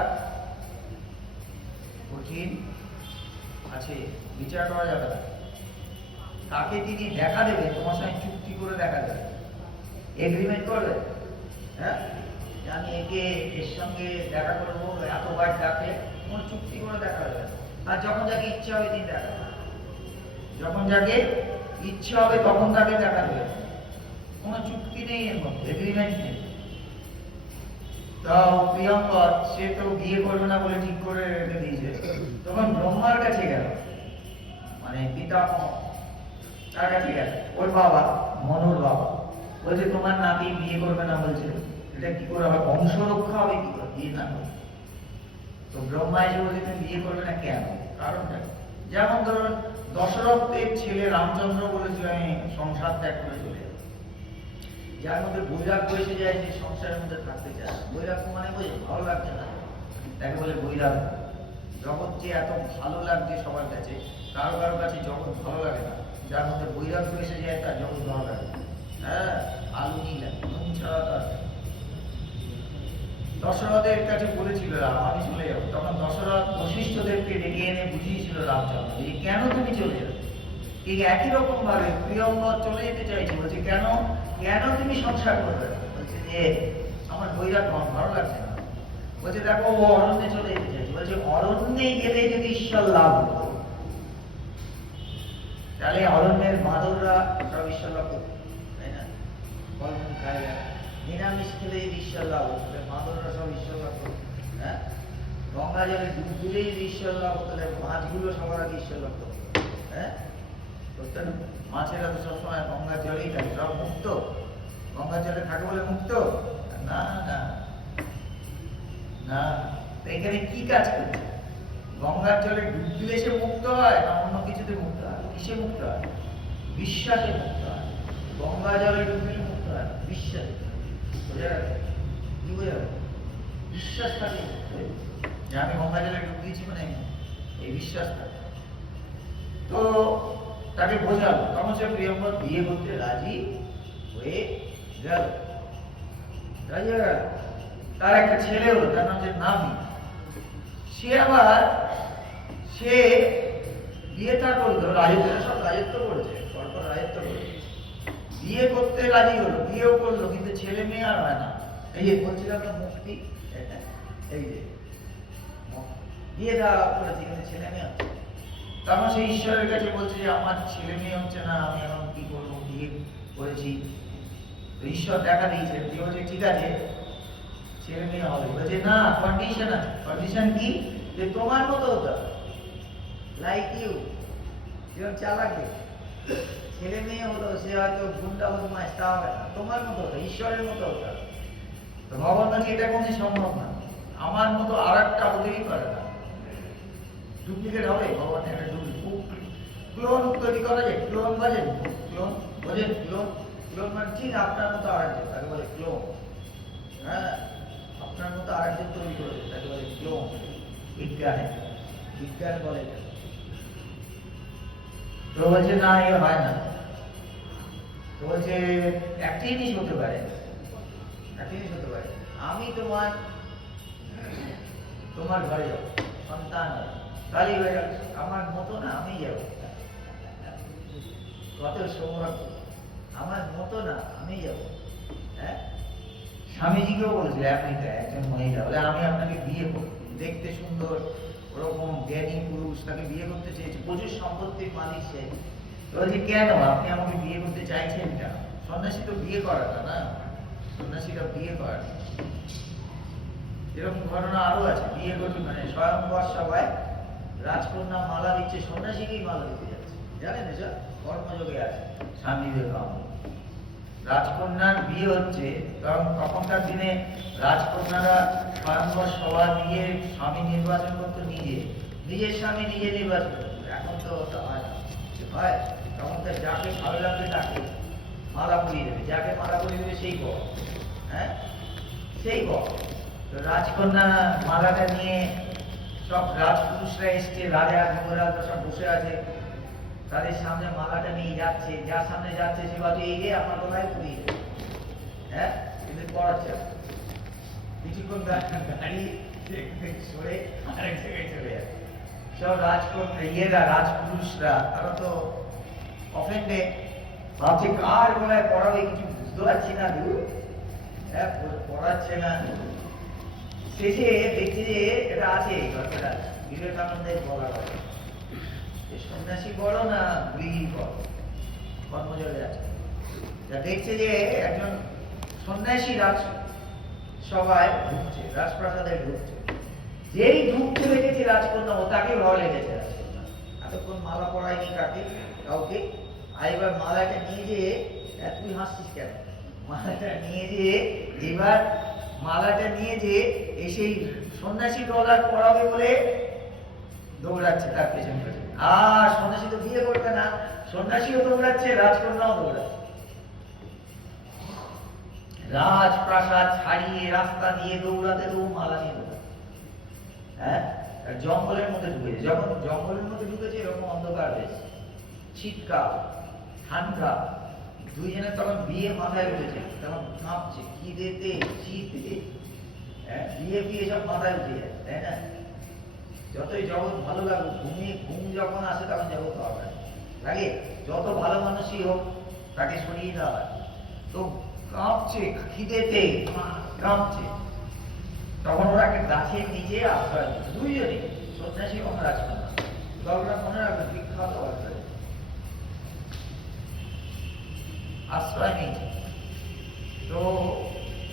কঠিন আছে, বিচার করা যাবে না। তাকে তিনি দেখা দেবে, তোমার সঙ্গে চুক্তি করে দেখা দেবে, এগ্রিমেন্ট করবে। হ্যাঁ, আমি একে এর সঙ্গে দেখা করবো, এতবার ডাকে, কোন চুক্তি করে দেখা দেবে। আর যখন যাকে ইচ্ছা হবে তিনি দেখা দেবে, যখন যাকে ইচ্ছা হবে তখন তাকে দেখা দেবে, কোন চুক্তি নেই এর মধ্যে, এগ্রিমেন্ট নেই। তাও প্রিয়ঙ্কর সে তো বিয়ে করবে না বলে ঠিক করে রেখে দিয়েছে। তখন ব্রহ্মার কাছে গেল, মানে পিতামহ, তার কাছে গেল, ওর বাবা মনুর বাবা। বলছে তোমার নাতি বিয়ে করবে না, বলছে এটা কি করে হবে, বংশ রক্ষা হবে কি করে বিয়ে না হবে? তো ব্রহ্মা এসে বলছে তুমি বিয়ে করবে না কেন, কারণটা? যেমন ধরুন দশরথের ছেলে রামচন্দ্র বলেছিল আমি সংসার ত্যাগ করে চলে যাবো, যার মধ্যে বৈরাগ্য এসে যায়, যে সংসারের মধ্যে থাকতে চায়। বৈরাগ্য মানে বোঝে ভালো লাগছে না, তাকে বলে বৈরাগ্য। জগৎ যে এত ভালো লাগছে সবার কাছে, কারো কারো কাছে জগৎ ভালো লাগে না। যার মধ্যে বৈরাগ্য এসে যায় তার জগৎ ভালো লাগে। হ্যাঁ, আলু নীলা নুন ছাড়া তার দশরথের কাছে বলেছিল রাম আমি চলে যাবো, তখন দশরথ বশিষ্ঠদেবকে ডেকে এনে বুঝিয়েছিল রামচন্দ্র যে কেন তুমি চলে যাবে। ঠিক একই রকম ভাবে প্রিয়ঙ্গদ চলে যেতে চাইছে, বলছে কেন কেন তুমি সংসার করবে, বলছে যে আমার বৈরাগ ভালো লাগছে না। বলছে দেখো ও অরণ্যে চলে যেতে চাইছে, বলছে অরণ্যে গেলে যদি ঈশ্বর লাভ হতো তাহলে অরণ্যের বাঁদররা সব ঈশ্বর লাভ করতো, তাই না? ফলমূল খায় না, নিরামিষ খেলে যদি ঈশ্বর লাভ হতো তাহলে বাঁদররা সব ঈশ্বর লাভ করতো। হ্যাঁ, গঙ্গা জলে ডুব দিলেই যদি ঈশ্বর লাভ হতো তাহলে মাছগুলো সবার আগে ঈশ্বর লাভ করতো। হ্যাঁ, মাছেরা তো সবসময় গঙ্গার জলেই থাকে, সব মুক্ত, গঙ্গার জলে থাকে বলে মুক্ত না না না। এখানে কি কাজ করছে? গঙ্গার জলে ডুব দিলে সে মুক্ত হয় না অন্য কিছুতে মুক্ত হয়? কিসে মুক্ত হয়? বিশ্বাসে মুক্ত হয়। গঙ্গা জলে ডুব দিলে মুক্ত হয় বিশ্বাসে। বোঝা গেল? কি বোঝা গেল? বিশ্বাস থাকে যে আমি গঙ্গা জলে ডুব দিয়েছি, মানে এই বিশ্বাস থাকে। তো তাকে বোঝালো, তখন সে প্রিয়ঙ্গদ বিয়ে করতে রাজি হয়ে গেল। রাজি হয়ে গেল। তার একটা ছেলে হলো, তার নাম হচ্ছে নামি। সে বিয়ে তার করলো, রাজত্ব সব রাজত্ব করেছে, পরপর রাজত্ব করেছে, বিয়ে করতে রাজি হলো, বিয়েও করলো, কিন্তু ছেলে মেয়ে আর হয় না। এই যে বলছিলাম না মুক্তি, এই যে বিয়ে দেওয়া করেছে কিন্তু ছেলে মেয়ে হচ্ছে। তখন সে ঈশ্বরের কাছে বলছে যে আমার ছেলে মেয়ে হচ্ছে না, আমি এখন কি করবো, বিয়ে করেছি। ঈশ্বর দেখা দিয়েছেন, যে বলছে ঠিক আছে ছেলে মেয়ে হবে। বলছে না, কন্ডিশন আছে। কন্ডিশন কি? যে তোমার মতো হতে হবে, লাইক ইউ, যেরকম চালাক ছেলে মেয়ে হলো, সে হয়তো গুন্ডা বদমাইশ, তা হবে না, তোমার মতো হতো, ঈশ্বরের মতো হতে হবে। তো ভগবান বলছে এটা কোনদিন সম্ভব না, আমার মতো আর একটা হতেই পারে না। ডুপ্লিকেট হবে ভগবানের একটা ক্লোন তৈরি করা যায়, ক্লোন বোঝেন? ক্লোন বোঝেন? ক্লোন ক্লোন মানে ঠিক আপনার মতো আরেকজন, তাকে বলে ক্লোন। হ্যাঁ, আপনার মতো আরেকজন তৈরি করেছে, তাকে বলে ক্লোন। বিজ্ঞানে বিজ্ঞান বলে। তো বলছে না, এ হয় না। তো বলছে একটা জিনিস হতে পারে, একটা জিনিস হতে পারে, আমি তোমার ঘরে যাবো, সন্তান তাহলেই হয়ে গেল। আমার মতো না, আমি যাবো, কত সৌভাগ্য, আমার মতো না, আমি যাবো। হ্যাঁ, স্বামীজিকেও বলেছিল আমেরিকায় একজন মহিলা, বলে আমি আপনাকে বিয়ে করব, দেখতে সুন্দর, ওরকম জ্ঞানী পুরুষ, তাকে বিয়ে করতে চেয়েছে, প্রচুর সম্পত্তির মালিক সে। বলছে কেন আপনি আমাকে বিয়ে করতে চাইছেন কেন? সন্ন্যাসী তো বিয়ে করাটা না, সন্ন্যাসীরা বিয়ে করে। এরকম ঘটনা আরো আছে, বিয়ে করতে মানে স্বয়ংবর সবাই রাজকন্যা মালা দিচ্ছে, সন্ন্যাসীকেই মালা দিতে যাচ্ছে, জানেন এসব কর্মযোগে আছে। স্বামী বিবেকানন্দ, রাজকন্যার বিয়ে হচ্ছে, কারণ তখনকার দিনে রাজকন্যারা স্বয়ংবর সভা দিয়ে স্বামী নির্বাচন করতো, নিজের স্বামী নিজে নির্বাচন করতো। এখন তো হয় না, হয় তখনকার যাকে ভালো লাগবে তাকে মালা পরিয়ে দেবে, যাকে মালা পরিয়ে দেবে সেই বর। হ্যাঁ, সেই বর। তো রাজকন্যা মালাটা নিয়ে সব রাজপুরুষরা এসছে, রাজা মহারাজরা সব বসে আছে, তাদের সামনে মালাটা নিয়ে যাচ্ছে, যার সামনে যাচ্ছে সে ভাবছে এই যে আমার গলায় পরিয়ে দেবে। হ্যাঁ, কিন্তু পড়াচ্ছে কিছুক্ষণ দাঁড়িয়ে সরে আরেক জায়গায় চলে যাচ্ছে। সব রাজকন্যা রাজপুরুষরা তারা তো অফেন্ডে, ভাবছে কার গলায় পড়াবে, কিছু বুঝতে পারছি না, হ্যাঁ পড়াচ্ছে না। শেষে দেখছি যে এটা আছে কথাটা বিবেকানন্দের বলা হয়, সন্ন্যাসী বড় না গৃহী বড়, কর্মযোগে আছে। দেখছে যে একজন সন্ন্যাসী সভায় ঢুকছে, রাজপ্রাসাদে ঢুকছে, যেই ঢুকতে দেখেছে রাজকন্যা, ও তাকে ভালো লেগেছে। রাজকন্যা এতক্ষণ মালা পড়ায়নি কাউকে, আর এবার মালাটা নিয়ে যেয়ে, তুই হাসছিস কেন? মালাটা নিয়ে যে সেই সন্ন্যাসী গলায় পড়াবে বলে দৌড়াচ্ছে তার পেছন পেছন। আর সন্ন্যাসী তো বিয়ে করবে না, সন্ন্যাসীও দৌড়াচ্ছে, রাজকন্যাও দৌড়াচ্ছে। রাজপ্রাসাদ ছাড়িয়ে রাস্তা দিয়ে দৌড়াতে মালা নিয়ে দৌড়াচ্ছে। হ্যাঁ, জঙ্গলের মধ্যে ঢুকেছে। যখন জঙ্গলের মধ্যে ঢুকেছে এরকম অন্ধকার হয়েছে, শীতকাল, ঠান্ডা, দুইজনের তখন বিয়ে মাথায় উঠেছে, তখন কাঁপছে খিদেতে শীতে, হ্যাঁ, বিএপি এসব মাথায় উঠে যায়, তাই না? যতই জগৎ ভালো লাগুক, ঘুম যখন আসে তখন জগৎ হবে লাগে। যত ভালো মানুষই হোক তাকে সরিয়ে দেওয়া হয়, তো কাঁপছে খিদেতে, কাঁপছে। তখন ওরা একটা গাছের নিচে আশ্রয় দিচ্ছে, দুইজনই, সন্ন্যাসী এবং রাজকন্যা। গল্পটা মনে রাখবেন, বিখ্যাত গল্প। আশ্রয় নিয়েছে, তো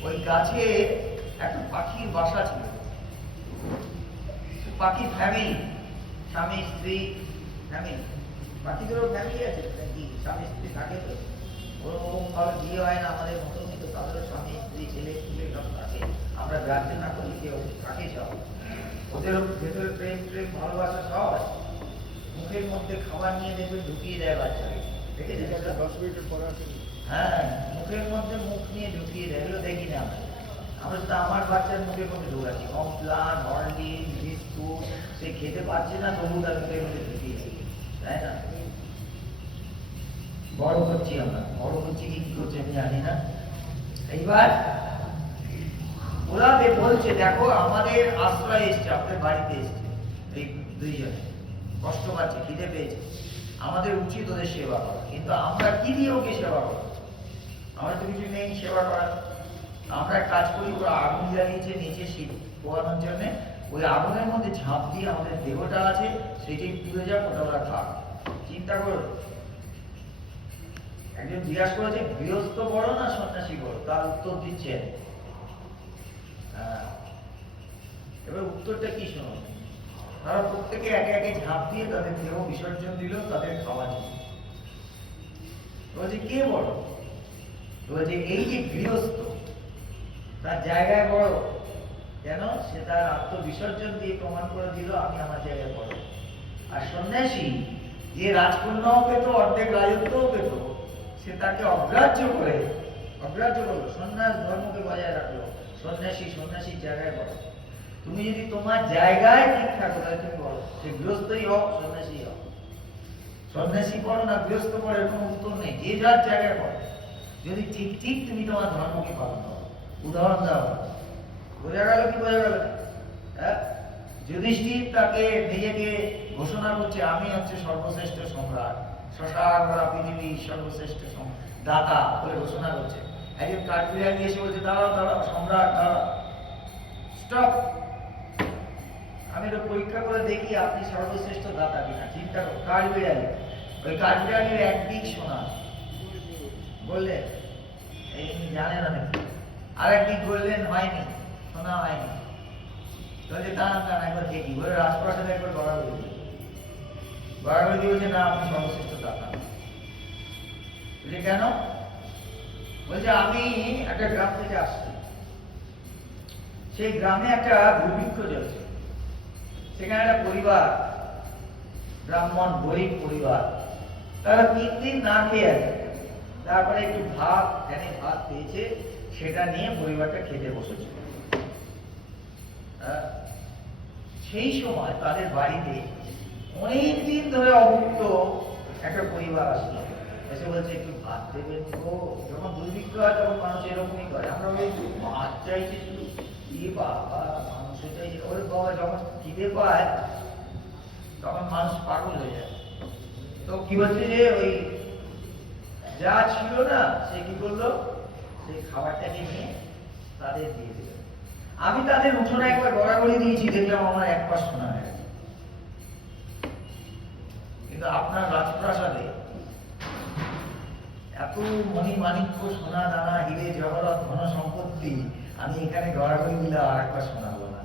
ওই গাছে একটা পাখির বাসা ছিল। পাখির ফ্যামিলি, স্বামী স্ত্রী ফ্যামিলি, পাখিদেরও ফ্যামিলি আছে নাকি, স্বামী স্ত্রী থাকে তো, ওরকম ভাবে বিয়ে হয় না আমাদের মতো, কিন্তু তাদের স্বামী স্ত্রী ছেলে ছেলে সব থাকে। আমরা গ্রাহ্য না করি কেউ থাকে সব, ওদের ভেতরে প্রেম প্রেম ভালোবাসা সব আছে। মুখের মধ্যে খাবার নিয়ে দেখবে ঢুকিয়ে দেয় বাচ্চাকে, দেখে 10 মিনিটের পরে আছে। হ্যাঁ, মুখের মধ্যে মুখ নিয়ে ঢুকিয়ে দেয়, এগুলো দেখি না আমরা। আমরা তো আমার বাচ্চার মুখের মধ্যে ঢুকাচ্ছি কমপ্লান, হরলিন, বিস্কুট, সে খেতে পারছে না তবু তার মুখের মধ্যে ঢুকিয়েছি, তাই না? বড় করছি আমরা, বড় করছি কি করছে আমি জানি না। এইবার ওরা বলছে, দেখো আমাদের আশ্রয় এসছে, আপনাদের বাড়িতে এসছে, এই দুইজনে কষ্ট পাচ্ছে, খিদে পেয়েছে, আমাদের উচিত ওদের সেবা করা, কিন্তু আমরা কি দিয়ে ওকে সেবা করবো? আমরা তো কিছু নেই সেবা করার। আমরা এক কাজ করি, ওরা আগুন জ্বালিয়েছে নিচে শীত পোয়ানোর জন্য, ওই আগুনের মধ্যে ঝাঁপ দিয়ে আমাদের দেহটা আছে সেটাই পুড়ে যাক, ওটা ওরা খাক। চিন্তা করো, একজন জিজ্ঞাসা করেছে গৃহস্থ বড় না সন্ন্যাসী বড়, তার উত্তর দিচ্ছেন। এবার উত্তরটা কি শোনো, তারা প্রত্যেকে একে একে ঝাঁপ দিয়ে তাদের দেহ বিসর্জন দিল তাদের খাওয়ার জন্য। বলছে কে বড়? বলছে এই যে গৃহস্থ, তার জায়গায় বড়, কেন? সে তার আত্মবিসর্জন দিয়ে প্রমাণ করে দিল আমি আমার জায়গায় বড়। আর সন্ন্যাসী যে রাজকন্যাও পেত, অর্ধেক রাজত্বও পেত, সে তাকে অগ্রাহ্য করলো, সন্ন্যাস ধর্মকে বজায় রাখলো। সন্ন্যাসীর জায়গায় বড়। তুমি যদি তোমার জায়গায় ঠিক থাকো তাহলে তুমি বলো, সে গৃহস্থই হোক সন্ন্যাসী হোক। সন্ন্যাসী পড়ো না গৃহস্থ পড়ো, এরকম উত্তর নেই, যে যার জায়গায় পড়ো। যদি ঠিক ঠিক তুমি তোমার ধর্মকে পালন করো। উদাহরণ দেওয়া, বোঝা গেল কি বোঝা গেল? হ্যাঁ, যুধিষ্ঠির তাকে নিজেকে ঘোষণা করছে আমি হচ্ছে সর্বশ্রেষ্ঠ সম্রাট, শশাঙ্করা পৃথিবীর সর্বশ্রেষ্ঠ দাতা বলে ঘোষণা করছে। একজন কাঠবিড়ালি এসে বলছে দাঁড়াও দাঁড়াও সম্রাট, দাঁড়াও, স্টপ, আমি তো পরীক্ষা করে দেখি আপনি সর্বশ্রেষ্ঠ দাতা কিনা। চিন্তা করো, কাঠবিড়ালি, ওই কাঠবিড়ালির একদিক শোনা বললেন এই জানেন না নাকি, আর একদিক বললেন হয়নি, শোনা হয়নি। বলছে দাঁড়ান দাঁড়ান একবার দেখি, বলে রাজপ্রাসাদে একবার গড়াগড়ি বলছে না আপনি সর্বশ্রেষ্ঠ দাতা। বলছে কেন? বলছে আমি একটা গ্রাম থেকে আসছি, সেই গ্রামে একটা দুর্ভিক্ষ চলছে, সেখানে একটা পরিবার, ব্রাহ্মণ গরিব পরিবার, তারা 3 দিন না খেয়ে আছে। তারপরে একটু ভাত পেয়েছে, সেটা নিয়ে পরিবারটা খেতে বসেছে। সেই সময় তাদের বাড়িতে অনেকদিন ধরে অভুক্ত একটা পরিবার আসলো, এসে বলছে একটু ভাত দেবেন তো। যখন দুর্ভিক্ষ হয় তখন মানুষ এরকমই করে, আমরা ওই ভাত চাইছি শুধু, বাবা মাংস চাইছে, ওই বাবা যখন খিদে পায় তখন মানুষ পাগল হয়ে যায়। তো কি বলছে যে ওই যা ছিল না সে কি করলো, সেই খাবারটাকে নিয়ে তাদের দিয়ে দিল। আমি তাদের উঠোনে একবার গড়াগড়ি দিয়েছি, দেখলাম আমার এক পাশ শোনা হয়ে গেছে। কিন্তু আপনার রাজপ্রাসাদে এত মণি মাণিক্য সোনা দানা হিরে জহরত ধন সম্পত্তি, আমি এখানে গড়াগড়ি দিলে আর একবার শোনাবো না।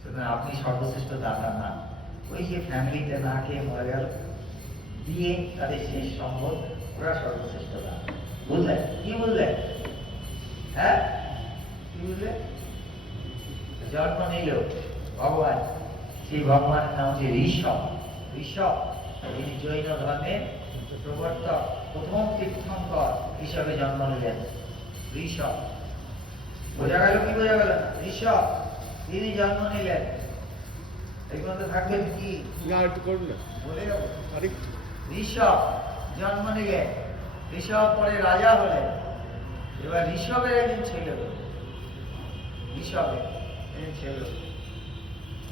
সুতরাং আপনি সর্বশ্রেষ্ঠ দাতা না, ওই যে ফ্যামিলিতে না খেয়ে মরে গেল, দিয়ে তাদের শেষ সম্ভব, ওরা সর্বশ্রেষ্ঠ দাতা। বুঝলেন? কি বুঝলেন? হ্যাঁ, কি বুঝলেন? জন্ম নিল ভগবান, সেই ভগবানের নাম হচ্ছে ঋষভ। তিনি জৈন ধর্মের প্রবর্তক, প্রথম তীর্থঙ্কর হিসাবে জন্ম নিলেন ঋষভ। বোঝা গেল কি বোঝা গেল? ঋষভ তিনি জন্ম নিলেন। এই পর্যন্ত থাকবেন কি বলে যাবো। ঋষভ জন্ম নিলেন, ঋষভ পরে রাজা হলেন। এবার ঋষভের একদিন ছেলে হল, ঋষভে ছিল,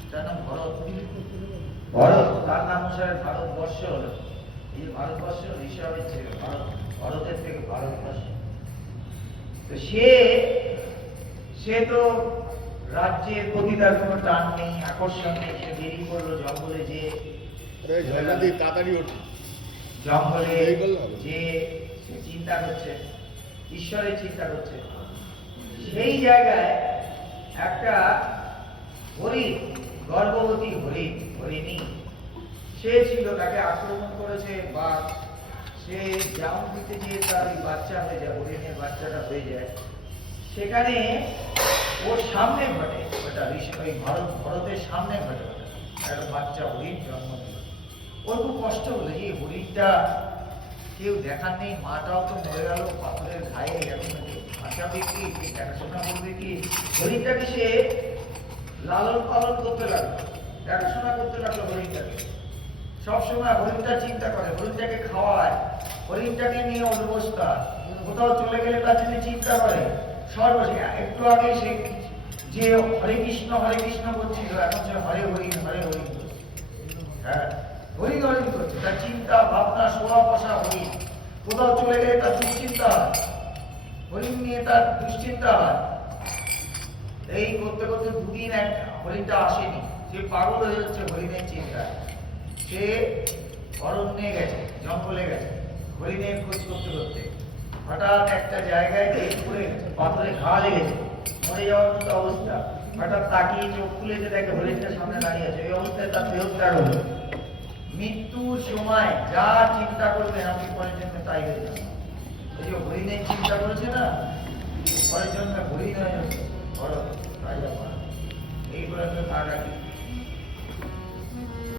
তার নাম ভরত। ভরত তার নাম অনুসারে ভারতবর্ষ হলো। এই ভারতবর্ষ ঋষভের ছিল, ভরতের থেকে ভারতবর্ষ। তো সে তো রাজ্যের প্রতি তার কোনো টান নেই, আকর্ষণ নেই। সে বেরিয়ে পড়লো জঙ্গলে, যে জঙ্গলে যে সে চিন্তা করছে, ঈশ্বরের চিন্তা করছে। সেই জায়গায় একটা হরিণ, গর্ভবতী হরিণী সে ছিল, তাকে আক্রমণ করেছে বাঘ। সে জাম দিতে গিয়ে তার ওই বাচ্চা হয়ে যায়, হরিণের বাচ্চাটা হয়ে যায়। সেখানে ওর সামনে ঘটে ওটা, ওই ভরতের সামনে ঘটে ওটা, একটা বাচ্চা হরিণ জন্ম দিল। ওর খুব কষ্ট হলো, যে হরিণটা কেউ দেখার নেই, মাটাও তো মরে গেল পাথরের ঘায়ে, এখন বাঁচাবে কি, দেখাশোনা করবে কি? হরিণটাকে সে লালন পালন করতে লাগলো, দেখাশোনা করতে লাগলো হরিণটাকে। সবসময় হরিণটা চিন্তা করে, হরিণটাকে খাওয়ায়, হরিণটাকে নিয়ে অবস্থা, কোথাও চলে গেলে তার জন্য চিন্তা করে। সর্বশেষ একটু আগে সে যে হরে কৃষ্ণ করছিল, এখন সে হরে হরিণ করছে। হ্যাঁ, হরিণ করছে, তার চিন্তা ভাবনা শোয়া বসা হরিণ। কোথাও চলে গেলে তার দুশ্চিন্তা হয়, হরিণ নিয়ে তার দুশ্চিন্তা হয়। এই করতে করতে দুদিন হরিণটা আসেনি, সে পাগল হয়ে যাচ্ছে হরিণের চিন্তায়। সে অরণ্যে গেছে, জঙ্গলে গেছে, হরিণের খোঁজ করতে করতে হঠাৎ একটা জায়গায় পড়ে গেছে, পাথরে ঘা লেগেছে, মরে যাওয়ার মতো অবস্থা। হঠাৎ তাকিয়ে চোখ খুলেছে, দেখে হরিণটা সামনে দাঁড়িয়ে আছে। ওই অবস্থায় তার দেহত্যাগ হলো। মৃত্যুর সময় যা চিন্তা করবেন আপনি পরের জন্য তাই হয়ে যাবে। এই যে হরিণের চিন্তা করেছে না, পরের জন্য হরিণ হয়ে যাচ্ছে, বড় রাজা। এইগুলো তো না রাখি।